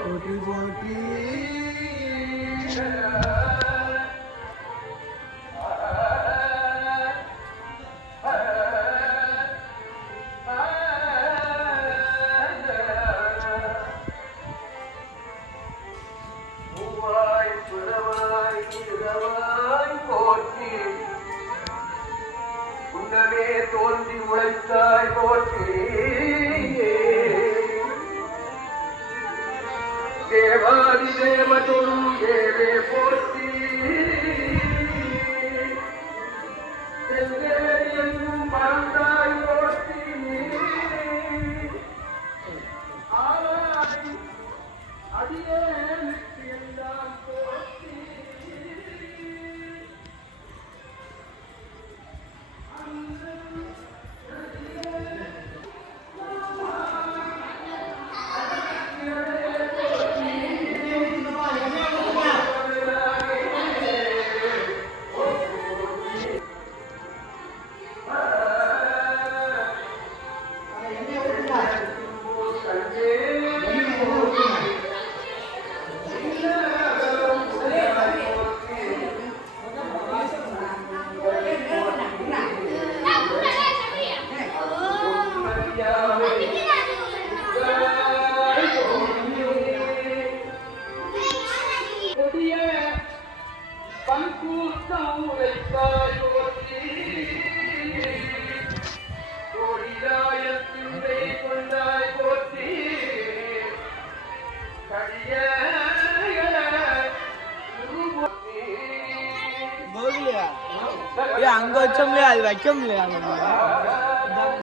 போட்டி போட்டி மூவாய் புறவாய் இரவாய் போற்றி உன்னமே தோன்றி உழைத்தாய் போற்றி தேவாதி தேவதும் தேவே போற்றி அடியே 两个重量的，重量的。